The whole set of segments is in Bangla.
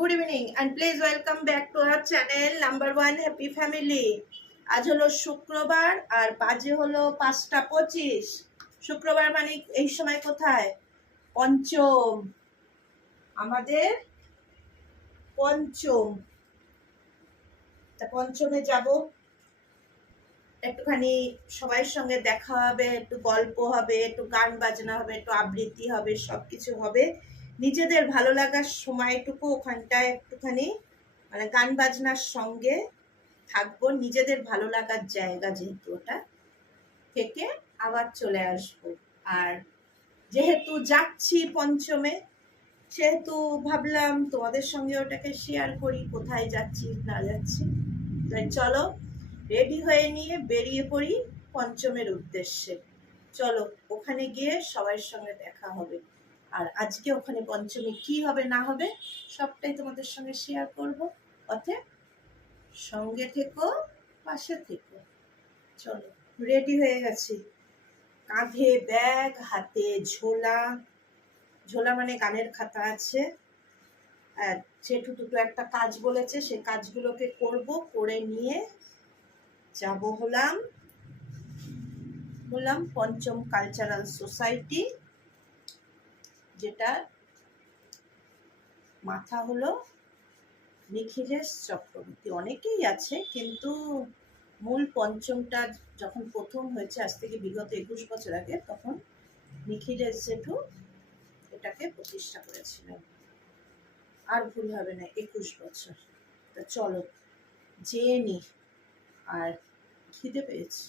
Good evening and please welcome back to our channel number 1 Happy Family. আজ হলো শুক্রবার আর বাজে হলো 5:25। শুক্রবার মানে এই সময় কোথায়? পঞ্চম, আমাদের পঞ্চম। তা পঞ্চমে যাব, একটুখানি সবার সঙ্গে দেখা হবে, একটু গল্প হবে, একটু গান বাজনা হবে, একটু আবৃত্তি হবে, সবকিছু হবে। নিজেদের ভালো লাগার সময়টুকু ওখানটায় একটুখানি মানে গান বাজনার সঙ্গে থাকবো, নিজেদের ভালো লাগার জায়গা যেহেতু ওটা, থেকে আবার চলে আসবো। আর যেহেতু যাচ্ছি পঞ্চমে, সেহেতু ভাবলাম তোমাদের সঙ্গে ওটাকে শেয়ার করি, কোথায় যাচ্ছি না যাচ্ছি। তাই চলো রেডি হয়ে নিয়ে বেরিয়ে পড়ি পঞ্চমের উদ্দেশ্যে। চলো ওখানে গিয়ে সবার সঙ্গে দেখা হবে। আর আজকে ওখানে পঞ্চমী কি হবে না হবে সবটাই তোমাদের সঙ্গে শেয়ার করব। অতএব সঙ্গে থেকো, পাশে থেকো। চলো রেডি হয়ে গেছি, কাঁধে ব্যাগ, হাতে ঝোলা। ঝোলা মানে গানের খাতা আছে। আর জেঠু দুটো একটা কাজ বলেছে, সেই কাজগুলোকে করব, করে নিয়ে যাব হলাম পঞ্চম কালচারাল সোসাইটি, যেটা মাথা হলো নিখিলেশ চক্রবর্তী। অনেকেই আছে, কিন্তু মূল পঞ্চমটা যখন প্রথম হয়েছে আজ থেকে বিগত 21 বছর আগে, তখন নিখিলেশ জেঠু এটাকে প্রতিষ্ঠা করেছিলেন। আর ভুল হবে না, 21 বছর। তা চলো যেয়ে নি। আর খিদে পেয়েছি।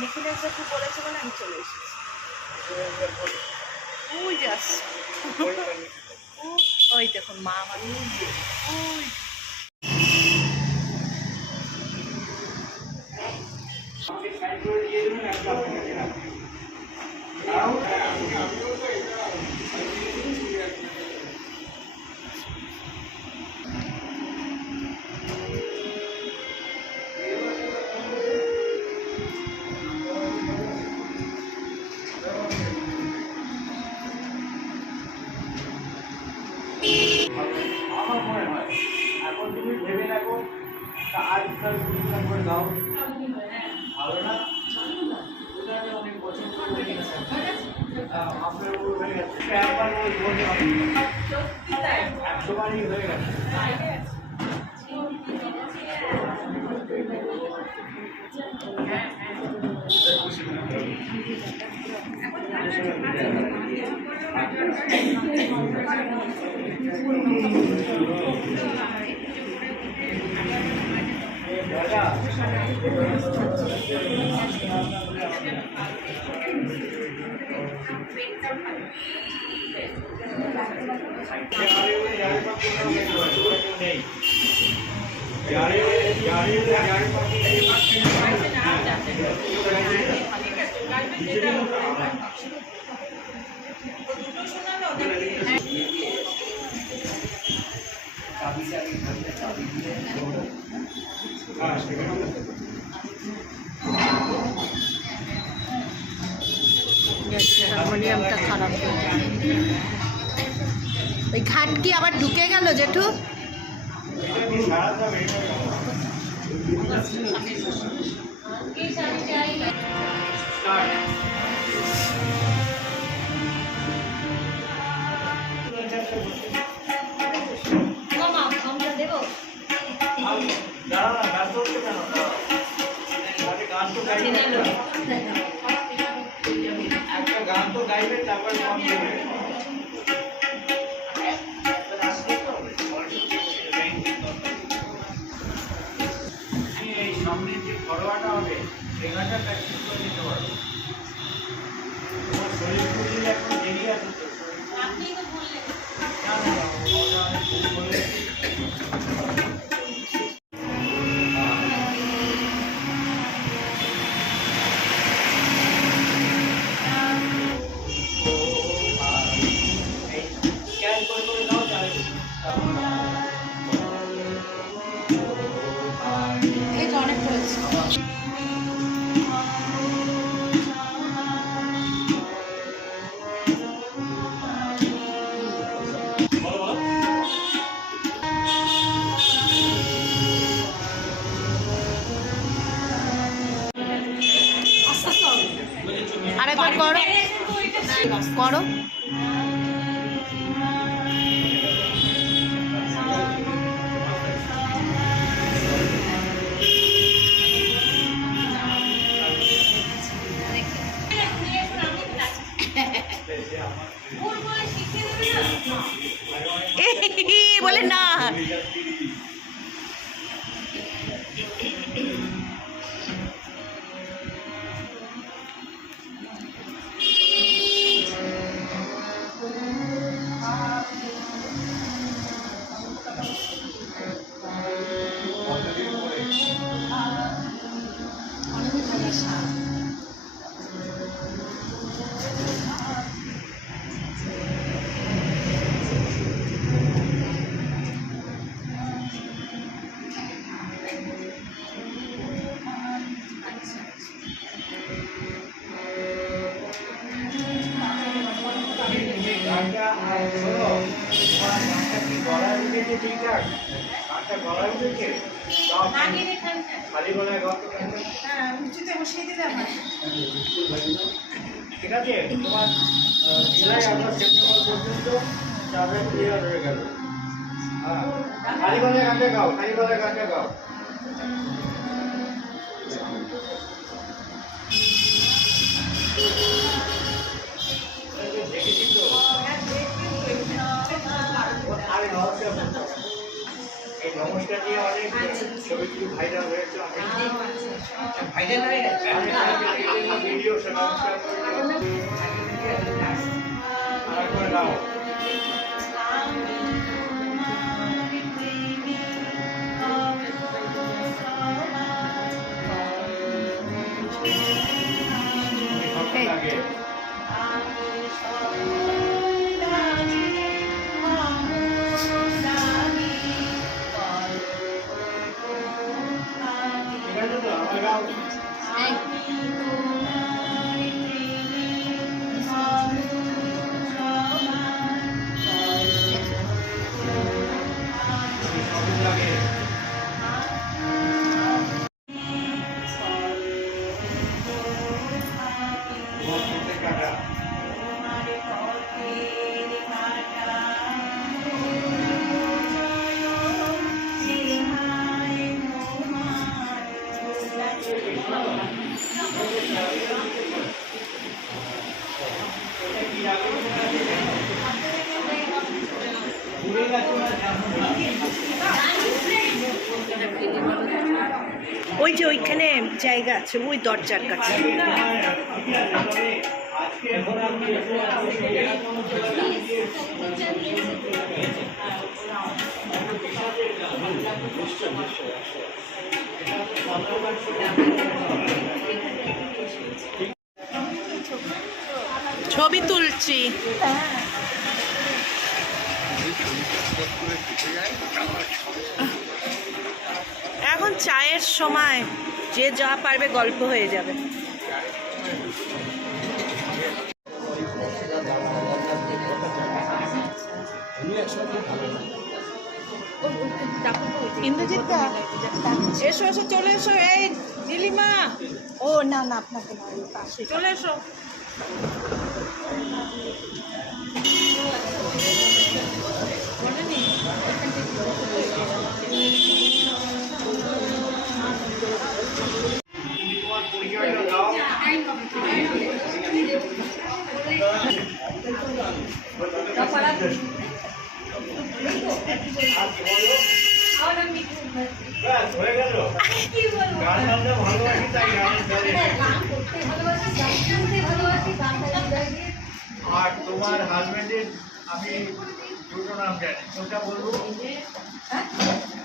নিখিলেশ জেঠু বলেছে বলে আমি চলে এসেছি। ওই দেখুন মা আমার ওই। আমার মনে হয় এখন তুমি ভেবে দেখো, আজকাল করে দাও ভালো না, অনেক বছর আপনার হয়ে গেছে, একবার ওই বলতে হবে 100 বারই হয়ে গেছে। হারমোনিয়ামটা খারাপ, ওই ঘাট কি আবার ঢুকে গেল জেঠু? একটা গান তো গাইবে, তারপর এই সামনে যে ঘরোয়াটা হবে সেখানটা প্র্যাকটিস করে নিতে পারবো। তোমার শরীর পুজো এখন দেরি আছে তো, আপনি তো বললেন করো। বলে না, খালি গলায় গাও তো। ঠিক আছে, তোমার জুলাই আগস্ট সেপ্টেম্বর পর্যন্ত তারপরে ক্লিয়ার হয়ে গেল। হ্যাঁ, খালি গলায় গানটা গাও, খালি গলায় গানটা গাও। দেখেছি তো, আরে নমস্কার, এই নমস্কার দিয়ে অনেক ছবি টবি ভাইরাল হয়েছে, ভাইরাল হয়ে গেছে ভিডিও। নমস্কার করে দাও। লাগে ওই যে ওইখানে জায়গা আছে, ওই দরজার কাছে। ছবি তুলছি। এখন চায়ের সময়, যে যা পারবে গল্প হয়ে যাবে। ইন্দ্রজিৎ দা, এসো এসো, চলে এসো। এই নীলিমা, ও না না, আপনাকে পাশে চলে এসো। আর তোমার হাজবেন্ডের আমি দুটো নাম জানি, কোনটা বলবো?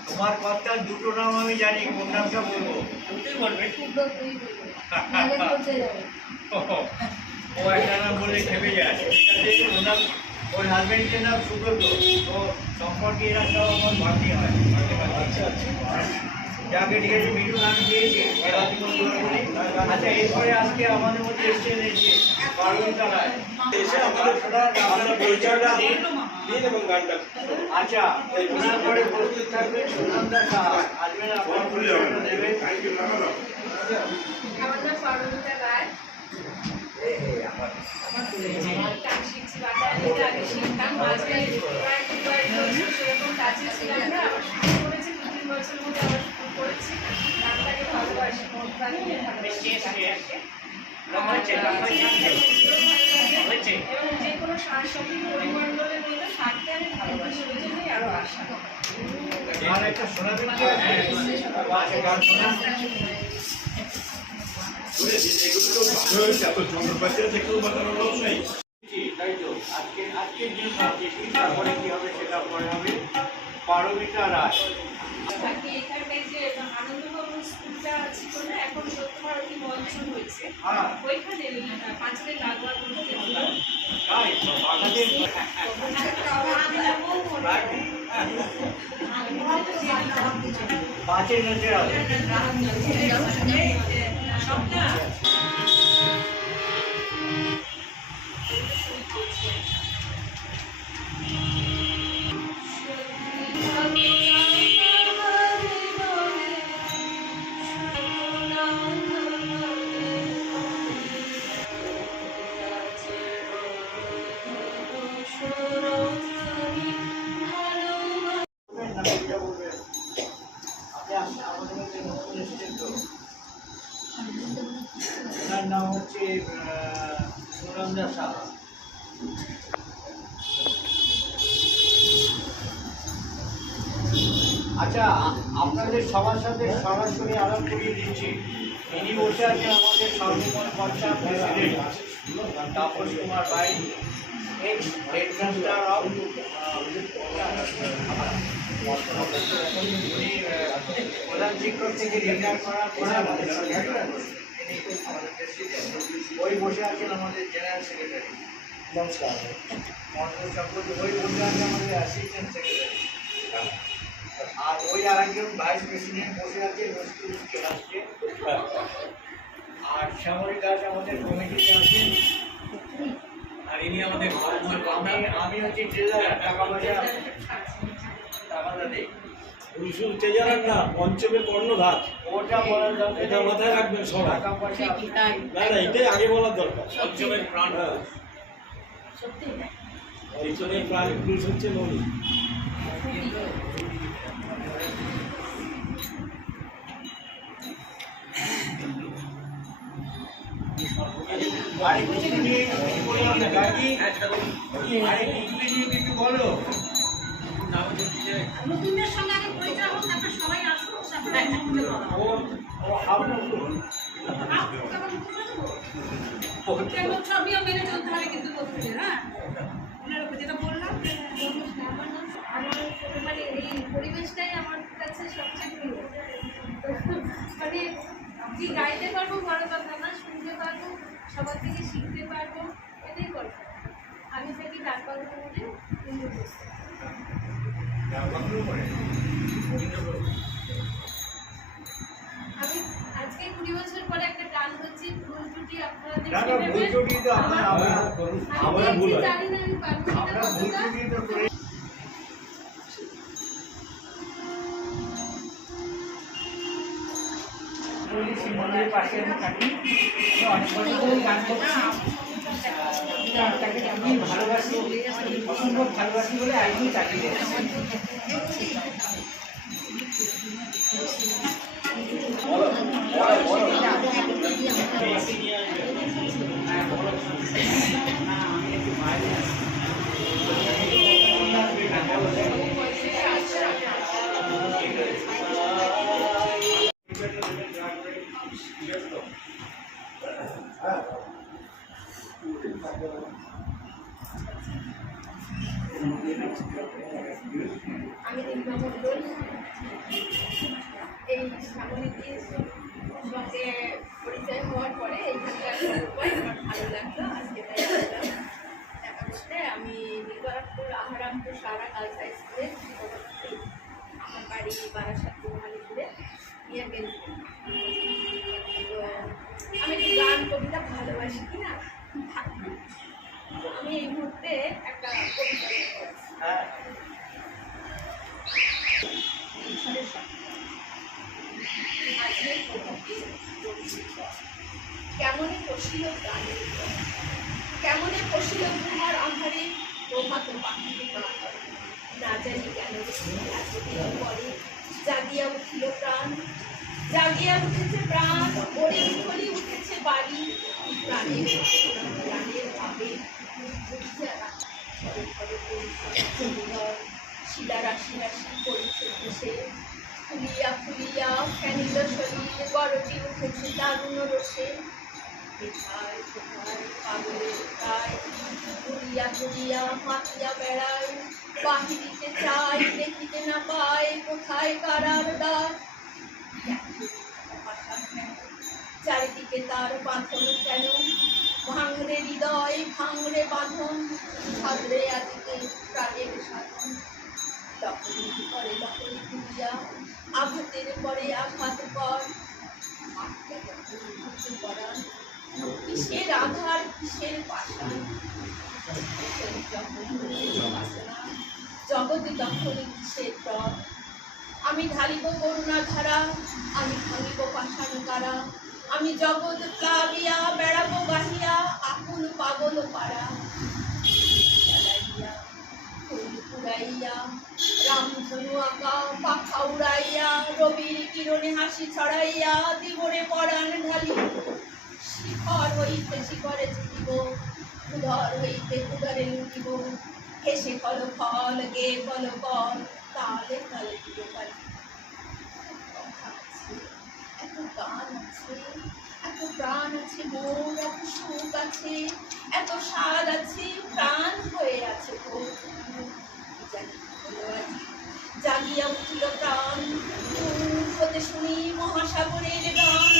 তোমার কর্তার দুটো নাম আমি জানি, কোন নামটা বলবো? তুই বলবে। ও একটা নাম বলে খেপে যায়। ওর হাজবেন্ডের নাম সুব্রত, তো সম্পর্কে এরা সব আমার ভাবি হয়। আচ্ছা আচ্ছা, যাকে ঠিক আছে, মিঠু নাম দিয়েছে। আচ্ছা, এরপরে আজকে আমাদের মধ্যে এসছেন এই যে পার্বতীতলায় এসে আমাদের আপনারা পরিচয়টা দিয়ে দেবেন গানটা। আচ্ছা, ওনার পরে প্রস্তুত থাকবেন সুনন্দা সাহা, আসবেন, আপনার পরিচয়টা দেবেন। আমার নাম পার্বতীতা রায়। গান শিখছি, বাটালিতে আগে শিখতাম, মাঝে প্রায় 2 বছর সেরকম কাছে ছিলাম না, আবার শুরু করেছি 2-3 বছরের মধ্যে আবার শুরু করেছি। গানটাকে ভালোবাসি, মন প্রাণ দিয়ে ভালোবাসি গানটাকে। এবং যে কোনো সাংস্কৃতিক পরিমণ্ডলে নিলে থাকতে আমি ভালোবাসি, ওই জন্যই আরও আশা। আর একটা শোনাবেন কি গান শোনা তাই তো আজকে যে ভাবছি তারপরে কি হবে সেটা পরে হবে। পারমিতা রায় বাকি এখানটায় যে আনন্দভবন স্কুলটা ছিল না, এখন সত্যভারতী মঞ্চ হয়েছে, ওইখানে পাঁচিলের লাগোয়া করতে তাই বাঘাদের পাঁচের নজর আছে সবটা ওনার নাম হচ্ছে সুনন্দা সাহা। আচ্ছা, আপনাদের সবার সাথে সরাসরি আলাপ করিয়ে দিচ্ছি। ইনি বসে আছেন আমাদের সর্বমন panchayat president Tapas Kumar Roy, ex headmaster of প্রধান শিক্ষক থেকে রিটায়ার করার পরে আমাদের ওই বসে আছেন আমাদের জেনারেল সেক্রেটারি নমস্কার চক্রবর্তী, ওই বসে আছে আমাদের অ্যাসিস্ট্যান্ট সেক্রেটারি, আর ওই আর একজন ভাইস প্রেসিডেন্ট বসে আছে আর শ্যামলী দাস আমাদের কমিটিতে আছেন। আর ইনি আমাদের আমি হচ্ছে ট্রেজারার, টাকা পয়সা দেই রসুন ট্রেজারার না, পঞ্চমে কর্ণধার। ওটা বলার দরকার এটা মাথায় রাখবেন সবাই। টাকা পয়সা না না, এটাই আগে বলার দরকার। পঞ্চমের প্রাণ। হ্যাঁ, পঞ্চমের প্রাণ পুরুষ হচ্ছে ননী। আরে কিছু নিয়ে বললাম না গাড়ি, আরে কিছু নিয়ে কিছু বলো। নতুনদের সঙ্গে আগে পরিচয় হোক, তারপর সবাই আসুক, তারপর একসাথে বলা হবে। ও হাবনা কেমন সবইও মেনে চলতে হবে কিন্তু নতুনদের, হ্যাঁ ওনার উপর যেটা বললাম। আমার মানে এই পরিবেশটাই আমার কাছে সবচেয়ে প্রিয়। মানে কি গাইতে পারবো বড় কথা না, শুনতে পারবো, সবার থেকে শিখতে পারবো, এটাই বড় কথা। আমি থাকি ডাকবাংলো বলে আমি আজকে 20 বছর পরে একটা গান হচ্ছে, ভুল ত্রুটি আপনারা না না, ভুল ত্রুটি তো আমরা ভুল হয়। জানি না আমি পারবো কিনা আমরা ভুল কতটা। ত্রুটি তো করে মন্দিরের পাশে আমি থাকি, অনেক বছর ধরে গান করতাম। গানটাকে আমি ভালোবাসি, অসম্ভব ভালোবাসি বলে আজই চাকরি আমি দীর্ঘমন্ডল, এই সামরিকীর সঙ্গে পরিচয় হওয়ার পরে এইখানকার আমার ভালো লাগলো। আজকে তাই আসলাম দেখা করতে। আমি বিকরাপুর আহারামপুর সারা গার্লস হাই স্কুলে শিক্ষকতা, আমার বাড়ি বারাসাত মহালিপুরে নিয়ে গেছি। তো আমি একটু গান কবিতা ভালোবাসি কিনা, আমি এই মুহূর্তে একটা কবিতা লিখছি। আজকের কেমনে পশিল প্রাণের জল, কেমনে পশিল গুহার আধারে প্রভাত পাখির গান, না জানি কেন এতদিন পরে জাগিয়া উঠিল প্রাণ, জাগিয়া উঠেছে প্রাণ, ওরে উঠলি উঠেছে বাড়ি, প্রাণের প্রাণের ভাবে শিলা রাশি রাশি পড়েছে বসে, ফুলিয়া ফুলিয়া ফ্যানিল শরীর গরজে উঠেছে দারুণ রসে, কোথায় কোথায় পাগলের গায় ঘুরিয়া ঘুরিয়া মাতিয়া বেড়ায়, বাহিরিতে চাই দেখিতে না পায় কোথায় কারার দ্বার, চারিদিকে তার বাঁধন কেন, ভাঙরে হৃদয় ভাঙরে বাঁধন, সাদরে আদিতে প্রাণের সাধন, দখলি করে দখলি ঘুরিয়া আঘাতের পরে আঘাত কর, কিসের আধার কিসের পাষাণ, জগৎ দখলে কিসের তর, আমি ঢালিব করুণা ধারা, আমি ভাঙিব পাষাণ কারা, আমি জগৎ প্লাবিয়া বেড়াবো গাহিয়া আকুল পাগল পাড়া, উড়াইয়া রামধনু আঁকা পাখা উড়াইয়া রবির কিরণে হাসি ছড়াইয়া দিবরে পরাণ ঢালি, শিখর হইতে শিখরে ছুটিব, উদর হইতে উদরে লুটিব, হেসে ফল ফল গে ফল ফল তালে তালে দিব পারি, এত গান আছে, এত প্রাণ আছে মোর, এত সুখ আছে, এত স্বাদ আছে, প্রাণ হয়ে আছে জাগিয়া উঠিল প্রাণ, হতে শুনি মহাসাগরের গান,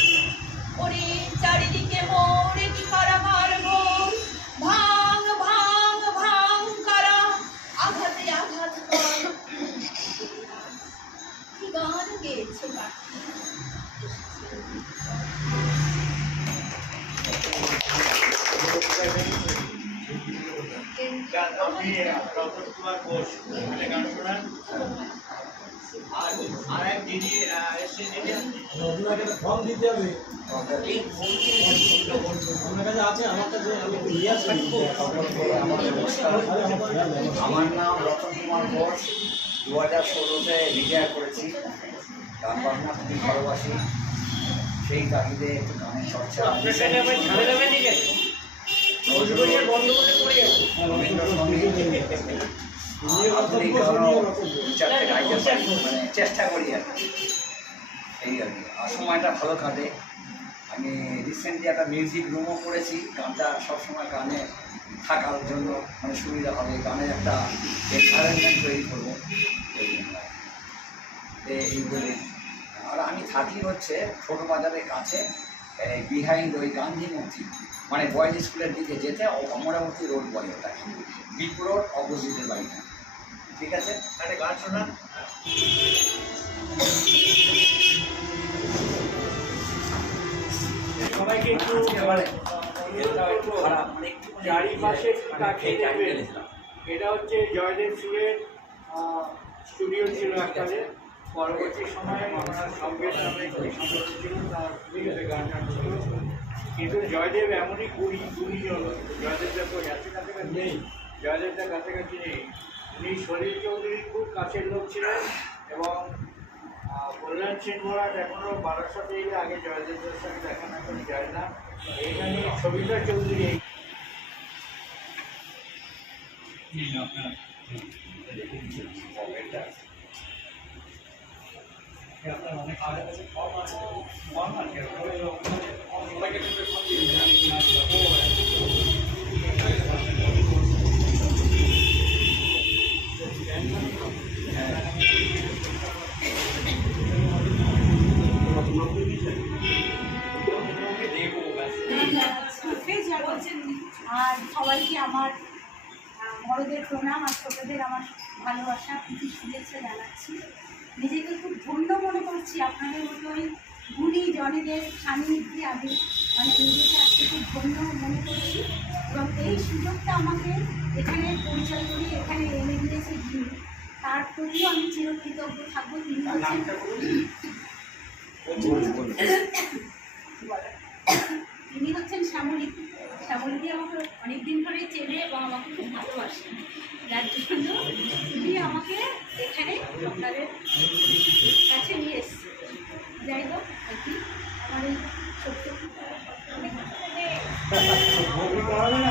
ওরে চারিদিকে মোরে কি কারাগার মোর, ভাঙ ভাঙ ভাঙ কারা আঘাতে আঘাত কর, কি গান গেয়েছে পাখি, আপনি রতন কুমার ঘোষ মানে গান শোনান, আর এক দিদি এসে দিদি আপনাকে একটা ফর্ম দিতে হবে, আপনার কাছে আছে? আমার কাছে আমি একটু নিয়ে আসি। আমার নাম রতন কুমার ঘোষ, 2016-তে রিটায়ার করেছি। গান বাজনা খুবই ভালোবাসি, সেই তাগিদে একটু গানের চর্চা চেষ্টা করি আর কি, এই আর কি। আর সময়টা ভালো কাটে। আমি রিসেন্টলি একটা মিউজিক রুমও করেছি, গানটা সবসময় গানে থাকার জন্য মানে সুবিধা হবে, গানের একটা এনভায়রনমেন্ট তৈরি করবো এই বলে। আর আমি থাকি হচ্ছে ছোটো বাজারের কাছে, বিহাইন্ড ওই গান্ধী মূর্তি মানে বয়েজ স্কুলের দিকে যেতে অমরাবতী রোড বলে ওটাকে, বিপ রোড অপোজিটের বাড়িটা। ঠিক আছে, একটা গান শোনান। সবাইকে একটু চারিপাশে এটা হচ্ছে জয়দেব সুরের স্টুডিও ছিল একটাতে, পরবর্তী সময়ে ওনার সঙ্গের নামে সম্পর্ক ছিল, তার গানটা ছিল। কিন্তু জয়দেব এমনই গুণীজন, জয়দেবটা তো গাছের কাছাকাছি নেই, জয়দেবটা কাছাকাছি নেই। উনি সলিল চৌধুরীর খুব কাছের লোক ছিলেন এবং কল্যাণ সিং মহারাজ এখনও বারাসাতে এলে আগে জয়দেবদের সঙ্গে দেখা না করে যায় না। এইখানে সবিতা চৌধুরী আপনার অনেক ফর্ম আছে আর সবাইকে আমার বড়দের প্রণাম আর ছোটদের আমার ভালোবাসা প্রীতি শুভেচ্ছা জানাচ্ছি। নিজেকে খুব ধন্য মনে করছি আপনাদের মতো ওই গুণী জনেদের সান্নিধ্যে আমি মানে নিজেকে আজকে খুব ধন্য মনে করছি এবং এই সুযোগটা আমাকে এখানে পরিচয় করি এখানে এনে দিয়েছে যিনি, তার প্রতিও আমি চিরকৃতজ্ঞ থাকবো। তিনি হচ্ছেন শ্যামলীদি আমাকে অনেকদিন ধরেই চেনে এবং আমাকে খুব ভালোবাসে, যার জন্য উনি আমাকে এখানে আপনাদের কাছে নিয়ে এসছে। যাই হোক আর কি আমার এই ছোট্ট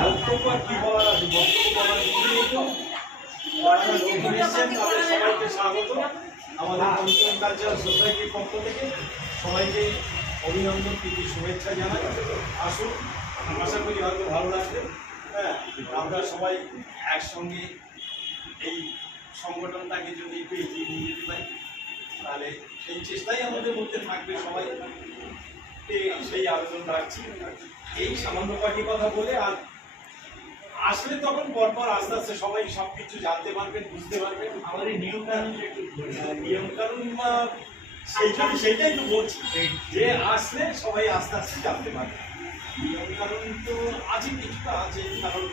বক্তব্য আর কি বলার আছে, বক্তব্য বলার কিছুই নেই তো। যারা নতুন এসেছেন তাদের সবাইকে স্বাগত আমাদের কমিশন কালচারাল সোসাইটির পক্ষ থেকে। সবাইকে অভিনন্দন, প্রীতি, শুভেচ্ছা জানাই। আসুন, আশা করি হয়তো ভালো লাগবে। হ্যাঁ, আমরা সবাই একসঙ্গে এই সংগঠনটাকে যদি একটু এগিয়ে নিয়ে যেতে পারি তাহলে সেই চেষ্টাই আমাদের মধ্যে থাকবে। সবাই সেই আবেদন রাখছি। এই সামান্য কয়েকটি কথা বলে আর আসলে তখন পরপর আস্তে আস্তে সবাই সব কিছু জানতে পারবেন, বুঝতে পারবেন। আমাদের নিয়ম কানুন সেইটাই তো বলছি যে আসলে সবাই আস্তে আস্তে জানতে পারবে। নিয়ম কানুন তো আছে, কিছুটা আছে, কারণ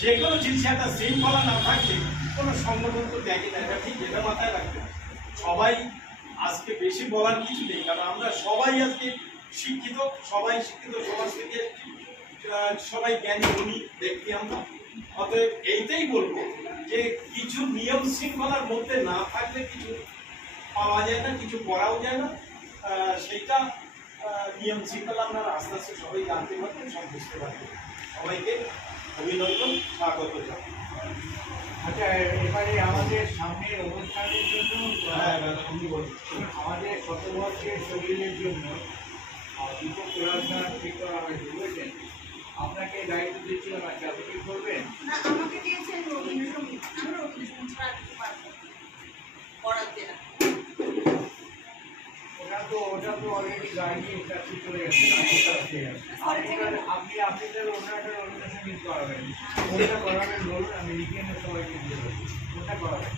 যে কোনো জিনিস একটা শৃঙ্খলা না থাকলে কোনো সংগঠন তো দেখে না। এটা ঠিক, এটা মাথায় রাখবে। সবাই আজকে বেশি বলার কিছু নেই, কারণ আমরা সবাই আজকে শিক্ষিত, সবাই শিক্ষিত সমাজ থেকে সবাই জ্ঞানী গুণী ব্যক্তি আমরা। অতএব এইটাই বলবো যে কিছু নিয়ম শৃঙ্খলার মধ্যে না থাকলে কিছু পাওয়া যায় না, কিছু করাও যায় না। সেইটা নিয়ম শৃঙ্খলা আপনারা আস্তে আস্তে সবাই জানতে পারবেন, সব বুঝতে পারবেন। সবাইকে অভিনন্দন, স্বাগত জানাই। আচ্ছা, এবারে আমাদের সামনের অনুষ্ঠানের জন্য আমি বলি আমাদের শতবর্ষের শরীরের জন্য দুটো পড়াশোনা ঠিক করা হয়েছে, বুঝেছেন? আপনাকে দায়িত্ব দিচ্ছিলাম, আজকে আপনি কি করবেন? না, আমাকে দিয়েছেন রবীন্দ্রসঙ্গীত, আমি রবীন্দ্রসঙ্গীত ছাড়া কিছু পারবো না, পড়াতে না। ওটা তো অলরেডি গাড়ি কাছে চলে গেছে। আপনি তাহলে ওনাটা রবীন্দ্রসঙ্গীত করাবেন, কোনটা করাবেন বলুন, আমি লিখে এনে সবাইকে দিয়ে দেবো। কোনটা করাবেন?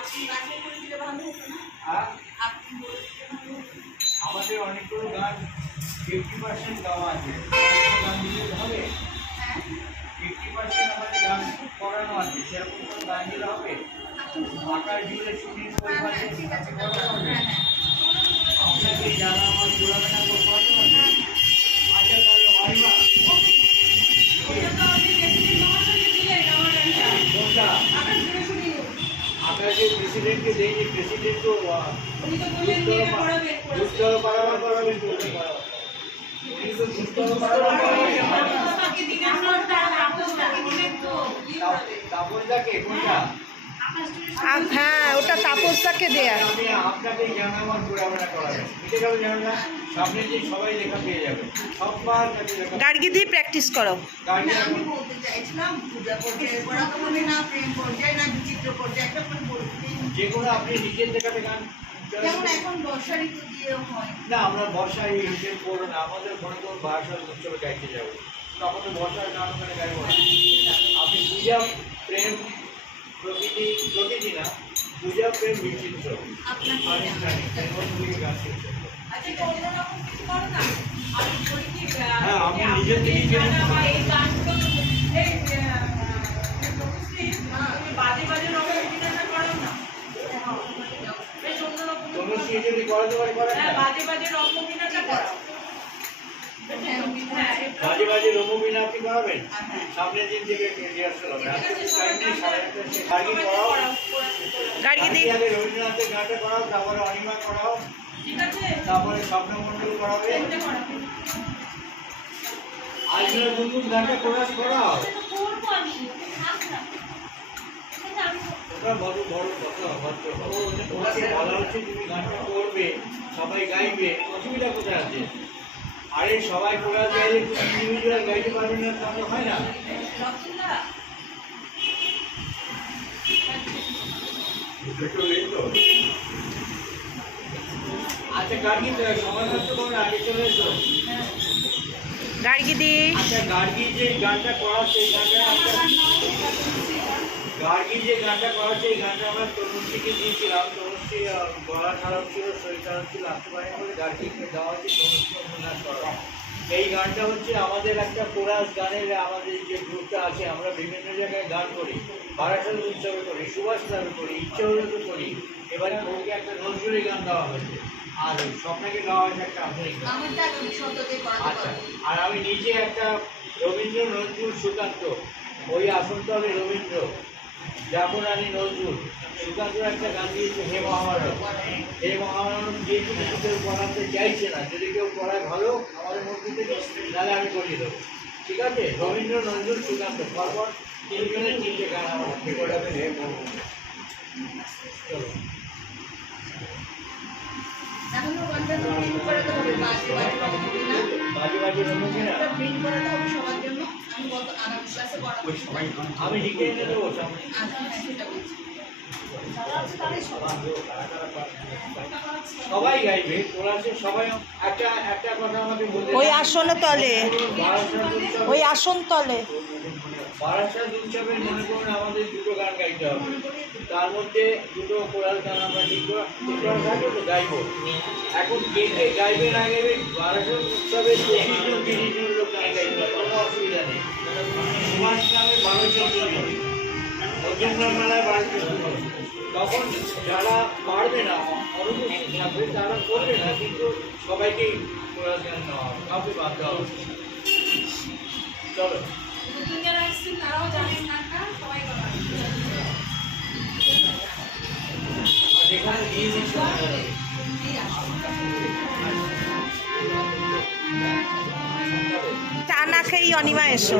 আপনি বাছাই করে দিলে ভালো হতো না? আর আপনি বলে দিলে ভালো হতো না? আমাদের অনেকগুলো গান 50% গাওয়া আছে, গান দিলে হবে? হ্যাঁ, 50% আমাদের গান করানো আছে, সেরকম কোনো গান দিলে হবে? আকাশ জুড়ে শুনি হ্যাঁ, ঠিক আছে, হ্যাঁ, হ্যাঁ। আপনাকে জানা আমার পুরাবে না, করতে হবে। আচ্ছা, তাহলে মারিবা কোনটা? আকাশের প্রেসিডেন্টকে দেয়নি, প্রেসিডেন্ট তো দুস্তর পারাবার করাবেন, উনি তো দুস্তর পারাবার করাবেন। তাপসদাকে কোনটা? হ্যাঁ, ওটা তাপসদাকে দেয়া। আমি আপনাকে জানাবার পুরাবেনা করাবেন, বুঝতে গেল? জানা সামনে যে সবাই লেখা পেয়ে যাবে, সববার কাছে লেখা। গার্গি দিয়ে প্র্যাকটিস করো। গাড়ি আমি বলতে চাইছিলাম পূজা পর্যায়ে করা তো বলে না, প্রেম পর্যায়ে না, বিচিত্র পর্যায়ে একটা করে বলতে। যে কোনো আপনি নিজের লেখাতে গান যেমন এখন বর্ষা ঋতু দিয়েও হয়। না, আমরা বর্ষায় হিসেব করবো না, আমাদের মনে করুন বারোসাল উৎসবে গাইতে যাবো, তখন তো বর্ষার গান ওখানে গাইব না। আপনি পূজা, প্রেম, প্রকৃতি না, পূজা, প্রেম, বিচিত্র আনুষ্ঠানিক এরকমগুলি গান শিখতে হবে। আচ্ছা, এটা অন্যরকম কিছু করো না। আমি বলি কি, হ্যাঁ, আপনি নিজের থেকেই গান কিনে আমার এই গানগুলো এই তুমি বাজে বাজে রকম অভিনয়টা করো না। বেশ অন্যরকম তনুশ্রী যদি করাতে পারে করেন হ্যাঁ, না, বাজে বাজে রকম অভিনয়টা করো। হ্যাঁ, বাজে বাজে রমবিনা আপনি করাবেন, সামনের দিন থেকে রিহার্সাল হবে। গাড়ি করাও, গার্গি দিয়ে আগে রবীন্দ্রনাথের গানটা করাও, তারপরে অনিমা করাও, ঠিক আছে, তারপরে স্বপ্নমণ্ডল করাবে, এটা করো। আজমের গুনগুন গানটা কোরাস করাও। করবো আমি, থাক না। ওটা বড় বড় কথা, ভদ্র ওনাকে বলা হচ্ছে তুমি গানটা করবে, সবাই গাইবে, অসুবিধা কোথায় আছে? আরে সবাই কোরাস গাইলে তুমি ইন্ডিভিজুয়াল গাইতে পারবে না, তাহলে হয় না। রতনদা, আচ্ছা, গার্গি সময় নষ্ট করবে, আগে চলে এসো। গার্গি দিয়ে আচ্ছা, গার্গি যে গানটা করাচ্ছে এই গানটা গার্গি যে গানটা করাচ্ছে এই গানটা আমরা তনুশ্রীকে দিয়েছিলাম। তনুশ্রী গলা খারাপ ছিল, শরীর খারাপ ছিল, আসতে পারেনি বলে গার্গিকে দেওয়া হচ্ছে, তনুশ্রী অনুদান করা। এই গানটা হচ্ছে আমাদের একটা কোরাস গানের আমাদের যে গ্রুপটা আছে, আমরা বিভিন্ন জায়গায় গান করি, বারাসাত উৎসবে করি, সুভাষ ক্লাবে করি, ইচ্ছা হলে তো করি। এবারে ওকে একটা নজরুলি গান দেওয়া হয়েছে, আর স্বপ্নকে দেওয়া হয়েছে একটা আধুনিক গান। আচ্ছা, আর আমি নিজে একটা রবীন্দ্র নজরুল সুকান্ত, ওই আসনতলে রবীন্দ্র, জাফরানি নজরুল, সুকান্ত একটা গান দিয়েছে হে মহাভারত। হে মহাভারত যে কিছু কেউ পড়াতে চাইছে না, যদি কেউ পড়ায় ভালো আমাদের মধ্যে থেকে, তাহলে আমি করিয়ে দেবো। ঠিক আছে, রবীন্দ্র নজরুল সুকান্ত পরপর তিনজনের তিনটে গান আমার রেকর্ডাতে হে মহাভারত। চলো এখনো গানটা তো প্রিন্ট করাতে হবে, বাজে বাজে শুনছি না, বাজে বাজে শুনেছি না, এটা প্রিন্ট করাতে হবে সবার জন্য। আমি গত আগামী ক্লাসে পড়াবো, আমি লিখে এনে দেবো সামনে। আচ্ছা সেটা বলছি। সবাই গাইবে, ক্লাসে সবাই একটা একটা কথা আমাকে বলতে, ওই আসনে তলে, ওই আসন তলে। বারাসাত উৎসবে মনে করুন আমাদের দুটো গান গাইতে হবে, তার মধ্যে দুটো কোরাল গান আমরা ঠিক করা থাকবে তো গাইবো। এখন কে কে গাইবে না গাইবে, বারাসাত উৎসবে 25-30 লোক গান গাইতে হবে, কোনো অসুবিধা নেই। সুভাষ গ্রামে 12-14 জন, মধ্যমগ্রাম মেলায় 12-14 জন। তখন যারা পারবে না, অনুপস্থিত থাকবে, তারা করবে না, কিন্তু সবাইকেই কোরাল গান নেওয়া হবে, কাউকে বাদ দেওয়া হবে। চলো নতুন যারা এসেছেন তারাও জানেন গানটা, সবাই গান। আর এখানে দিয়ে দিচ্ছি চা না খেয়েই অনিমা এসো।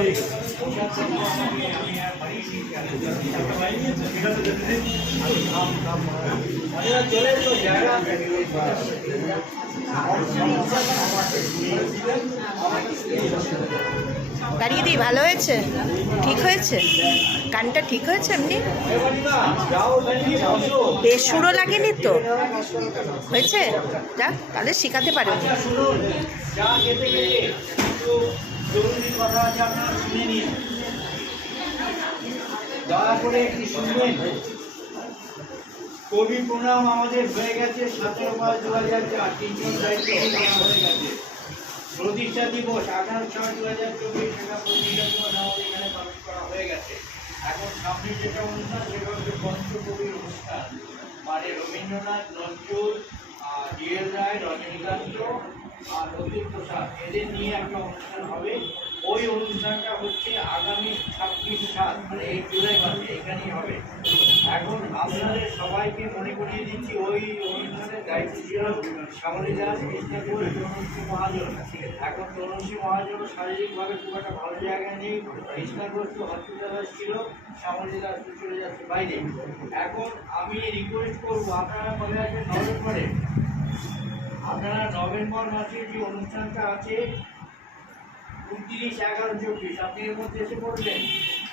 চলে এসো, জায়গা দাঁড়িয়ে দিই, ভালো হয়েছে? ঠিক হয়েছে? গানটা ঠিক হয়েছে এমনি? বেসুরও লাগেনি তো? হয়েছে? যাক, তাহলে শেখাতে পারো। আচ্ছা শুনুন, চা খেতে খেতে একটু জরুরি কথা আছে, আপনারা শুনে নিন, দয়া করে একটু শুনবেন। কবি প্রণাম আমাদের হয়ে গেছে 17/5/2004, 3জন দায়িত্ব হয়ে গেছে। প্রতিষ্ঠা দিবস 18/6/2024, সেটা প্রতিষ্ঠা দিবস আমাদের এখানে পালন করা হয়ে গেছে। এখন সামনে যেটা অনুষ্ঠান সেটা হচ্ছে পঞ্চকবির অনুষ্ঠান, মানে রবীন্দ্রনাথ, নজরুল, ডিএল রায়, রজনীকান্ত আর লতিফ প্রসাদ, এদের নিয়ে একটা অনুষ্ঠান হবে। ওই অনুষ্ঠানটা হচ্ছে আগামী 26/7, মানে এই জুলাই মাসে এখানেই হবে। এখন আপনাদের সবাইকে মনে করিয়ে দিচ্ছি, ওই অনুষ্ঠানের দায়িত্ব ছিল শ্যামলী দাস, কৃষ্ণপুর, তনুশ্রী মহাজন। এখন তনুশ্রী মহাজন শারীরিকভাবে খুব একটা ভালো জায়গায় নেই, কৃষ্ণগ্রস্ত হসপিটালাইজ ছিল, শ্যামলী দাস চলে যাচ্ছে বাইরে। এখন আমি রিকোয়েস্ট করবো, আপনারা কবে আসবেন? নভেম্বরে। আপনারা নভেম্বর মাসে যে অনুষ্ঠানটা আছে 29/11/24, আপনি এর মধ্যে এসে পড়বেন।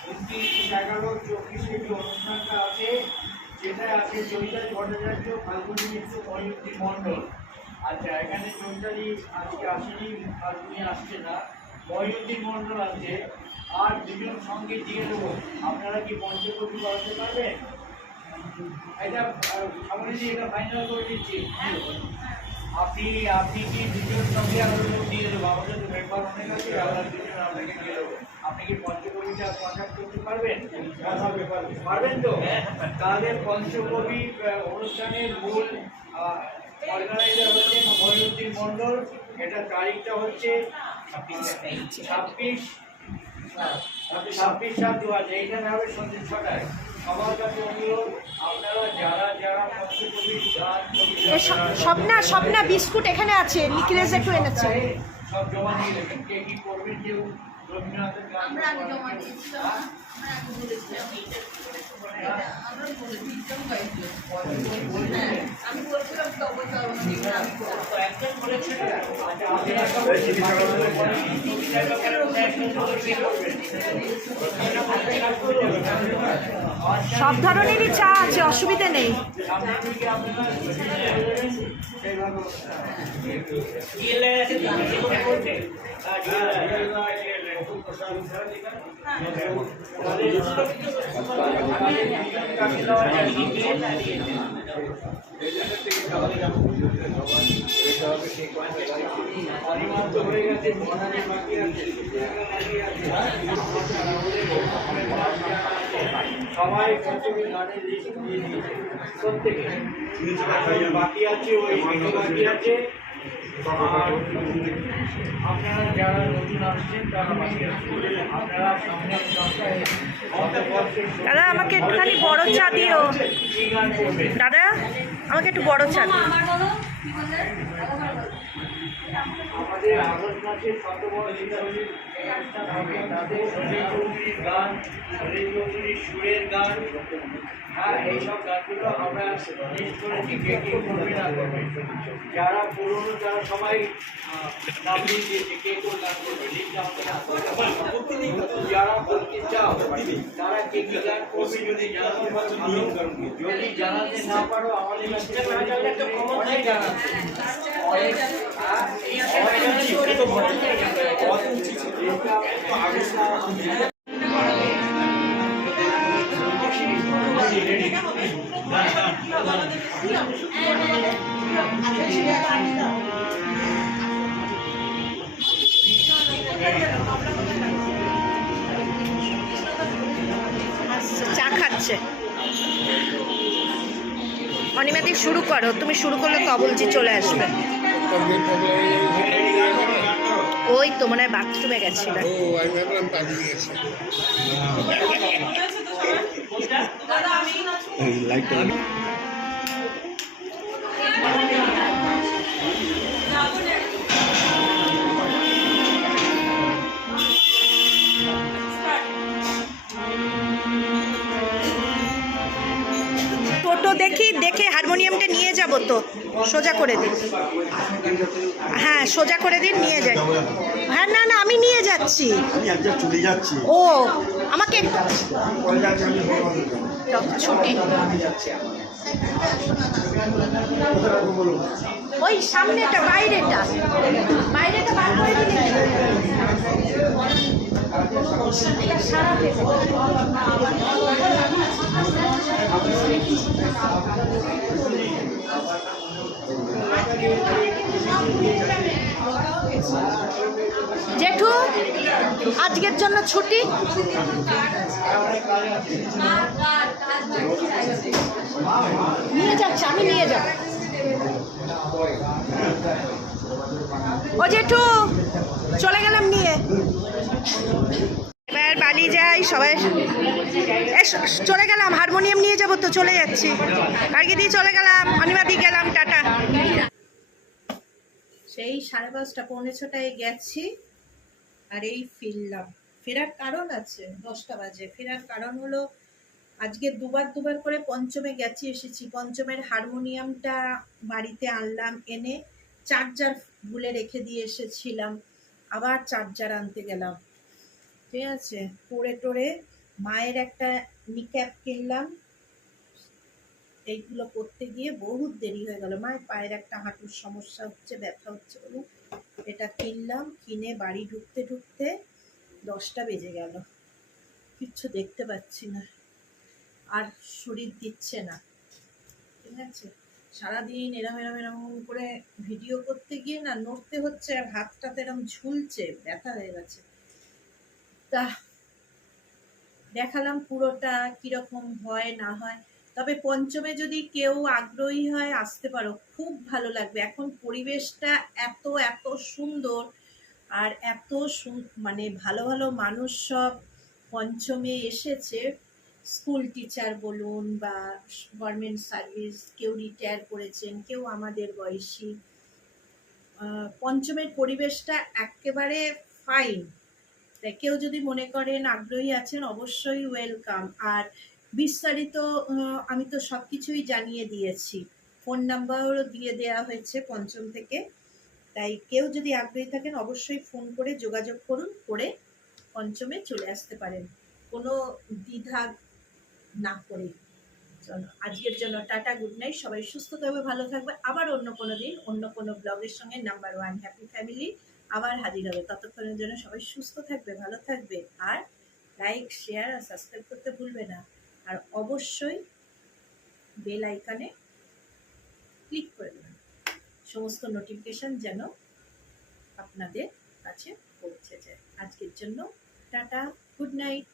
29/11/24 যে অনুষ্ঠানটা আছে, যেটা আছে চৈতালি ভট্টাচার্য, ফাল্গুনী মিত্র, মহিউদ্দিন মণ্ডল। আচ্ছা, এখানে চৈতালি আজকে আসেনি, ফাল্গুনী আসছে না, মহিউদ্দিন মণ্ডল আছে, আর দুজন সঙ্গে দিয়ে দেবো। আপনারা কি পঞ্চকবি করাতে পারবেন? এটা সামনে দিয়ে এটা ফাইনাল করে দিচ্ছি। আপনি কি দুজন সঙ্গে আপনাদের দিয়ে দেবো, আমাদের তো মেম্বার অনেক আছে, আমরা দুজন আপনাকে দিয়ে দেবো। আপনি কি পঞ্চকবিটা কন্ট্যাক্ট করতে পারবেন? পারবেন তো? তাহলে পঞ্চকবি অনুষ্ঠানের মূল অর্গানাইজার হচ্ছেন মহিউদ্দিন মণ্ডল। এটা তারিখটা হচ্ছে 26/7/2000, এইখানে হবে সন্ধ্যে 6টায়। সবার কাছে অনুরোধ, আপনারা যারা যারা পঞ্চকবির গান, স্বপ্না, স্বপ্না বিস্কুট এখানে আছে, নিখিলেশ একটু এনেছে। সব জমা দিয়ে দেবেন। কে কি করবেন, কেউ রবীন্দ্রনাথের গান, আমরা আগে জমা দিয়েছিলাম না, আমরা আগে বলেছিলাম, আমরা বলেছিলাম গাইছিল। হ্যাঁ, আমি বলছিলাম তো অবসর আমি করবো। একজন বলেছেন, আচ্ছা আপনারা সব করবেন। সব ধরনেরই চা আছে, অসুবিধে নেই। সামনের দিকে আপনারা সেইভাবে সবাই পঞ্চমী গানের লিস্ট দিয়ে দিয়েছে প্রত্যেকে। বাকি আছে ওই বাকি আছে, আর আপনারা যারা নতুন আসছেন তারা বাকি আছে। আপনারা সামনের সপ্তাহে দাদা আমাকে একটুখানি বড় চা দিও। কি গান করবেন? দাদা আমাকে একটু বড় চা দিও। আমাদের আগস্ট মাসের 17 দীপাবলির অনুষ্ঠান হবে, তাতে সলিল চৌধুরীর গান, সলিল চৌধুরীর সুরের গান, হ্যাঁ এইসব গানগুলো আমরা লিস্ট করেছি কে কে করবে না করবে। যারা পুরনো তারা সবাই নাম দিয়ে দিয়েছে কে কোন গান করবে, লিস্ট আমাকে না করবে। যারা বলতে চাও তারা কে কি গান করবে যদি জানাতে পারো ভালো, যদি জানাতে না পারো আমাদের কাছে অনেক গান আছে, অনেক চা খাচ্ছে। অনিমাদি শুরু করো, তুমি শুরু করলে কবলজি চলে আসবে। ওই তো মনে হয় বাথরুমে গেছিল। টোটো দেখি, দেখে হারমোনিয়ামটা নিয়ে যাব তো, সোজা করে দিন। হ্যাঁ সোজা করে দিন, নিয়ে যাই। হ্যাঁ না না আমি নিয়ে যাচ্ছি। চলে যাচ্ছি। ও আমাকে ছুটি ওই সামনেটা, বাইরেটা বাইরেটা বার করে দিলে সারা জেঠু আজকের জন্য ছুটি। নিয়ে যাচ্ছি, আমি নিয়ে যাব। ও জেঠু চলে গেলাম নিয়ে। এবার বাড়ি যাই সবাই। চলে গেলাম, হারমোনিয়াম নিয়ে যাবো তো, চলে যাচ্ছি। গাড়ি দিয়ে চলে গেলাম, অনিমা দিয়ে গেলাম, টাটা। সেই 5:30 পৌনে 6টায় গেছি আর এই ফিরলাম। ফেরার কারণ আছে, 10টা বাজে। ফেরার কারণ হলো আজকে দুবার করে পঞ্চমে গেছি এসেছি। পঞ্চমের হারমোনিয়ামটা বাড়িতে আনলাম, এনে চার্জার ভুলে রেখে দিয়ে এসেছিলাম, আবার চার্জার আনতে গেলাম। ঠিক আছে, পরে টোরে মায়ের একটা নিক্যাপ কিনলাম। এইগুলো করতে গিয়ে বহুত দেরি হয়ে গেল। মায়ের পায়ের একটা হাঁটুর সমস্যা হচ্ছে, ব্যথা হচ্ছে বলে এটা কিনলাম। কিনে বাড়ি ঢুকতে 10টা বেজে গেল। কিচ্ছু দেখতে পাচ্ছি না, আর শরীর দিচ্ছে না। ঠিক আছে, সারাদিন এরম করে ভিডিও করতে গিয়ে না নড়তে হচ্ছে, আর হাতটাতে এরম ঝুলছে, ব্যথা হয়ে গেছে। তা দেখালাম পুরোটা কিরকম হয় না হয়। তবে পঞ্চমে যদি কেউ আগ্রহী হয় আসতে পারো, খুব ভালো লাগবে। এখন পরিবেশটা এত সুন্দর, আর মানে ভালো ভালো মানুষ সব পঞ্চমে এসেছে। স্কুল টিচার বলুন বা গভর্নমেন্ট সার্ভিস, কেউ রিটায়ার করেছেন, কেউ আমাদের বয়সী। পঞ্চমের পরিবেশটা একেবারে ফাইন। তাই কেউ যদি মনে করেন আগ্রহী আছেন অবশ্যই ওয়েলকাম। আর বিস্তারিত আমি তো সব কিছুই জানিয়ে দিয়েছি, ফোন নাম্বারও দিয়ে দেওয়া হয়েছে পঞ্চম থেকে। তাই কেউ যদি আগ্রহী থাকেন অবশ্যই ফোন করে যোগাযোগ করুন, করে পঞ্চমে চলে আসতে পারেন কোনো দ্বিধা না করে। চলো আজকের জন্য টাটা, গুড নাইট। সবাই সুস্থ থাকবে, ভালো থাকবে। আবার অন্য কোনো দিন অন্য কোনো ব্লগের সঙ্গে নাম্বার 1 হ্যাপি ফ্যামিলি আবার হাজির হবে। ততক্ষণের জন্য সবাই সুস্থ থাকবে, ভালো থাকবে। আর লাইক, শেয়ার আর সাবস্ক্রাইব করতে ভুলবে না। আর অবশ্যই বেল আইকনে ক্লিক করে দেবেন, সমস্ত নোটিফিকেশন যেন আপনাদের কাছে পৌঁছে যায়। আজকের জন্য টাটা, গুড নাইট।